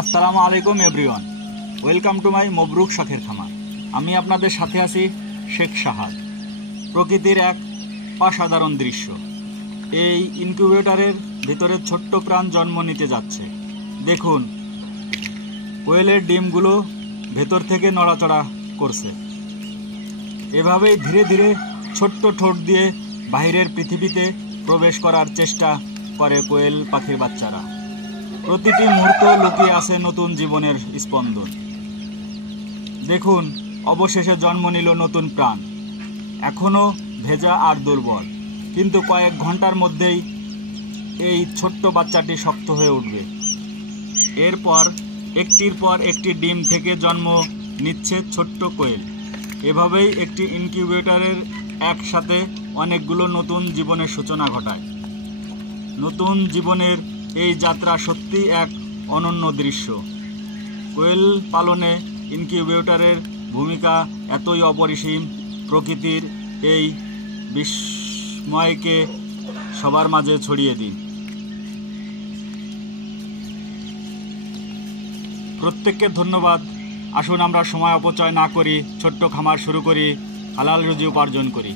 আসসালামু আলাইকুম everyone, welcome to my মবরুক শখের খামার। আমি আপনাদের সাথে আছি শেখ সাহাদ। প্রকৃতির এক অসাধারণ দৃশ্য। এই ইনকিউবেটরের ভিতরে ছোট্ট প্রাণ জন্ম নিতে যাচ্ছে। দেখুন, কোয়েলের ডিমগুলো ভেতর থেকে নড়াচড়া করছে। এভাবেই ধীরে ধীরে ছোট্ট ঠোঁট দিয়ে বাইরের পৃথিবীতে প্রবেশ করার চেষ্টা করে কোয়েল পাখির বাচ্চারা। প্রতিটি মুহূর্ত লুকিয়ে আছে নতুন জীবনের স্পন্দন। দেখুন, অবশেষে জন্ম নিল নতুন প্রাণ। এখনও ভেজা আর দুর্বল, কিন্তু কয়েক ঘন্টার মধ্যেই এই ছোট্ট বাচ্চাটি শক্ত হয়ে উঠবে। এরপর একটির পর একটি ডিম থেকে জন্ম নিচ্ছে ছোট্ট কোয়েল। এভাবেই একটি ইনকিউবেটরের একসাথে অনেকগুলো নতুন জীবনের সূচনা ঘটায়। নতুন জীবনের এই যাত্রা সত্যি এক অনন্য দৃশ্য। কোয়েল পালনে ইনকিউবেটরের ভূমিকা এতই অপরিসীম। প্রকৃতির এই বিস্ময়কে সবার মাঝে ছড়িয়ে দিন। প্রত্যেককে ধন্যবাদ। আসুন আমরা সময় অপচয় না করি, ছোট্ট খামার শুরু করি, হালাল রুজি উপার্জন করি।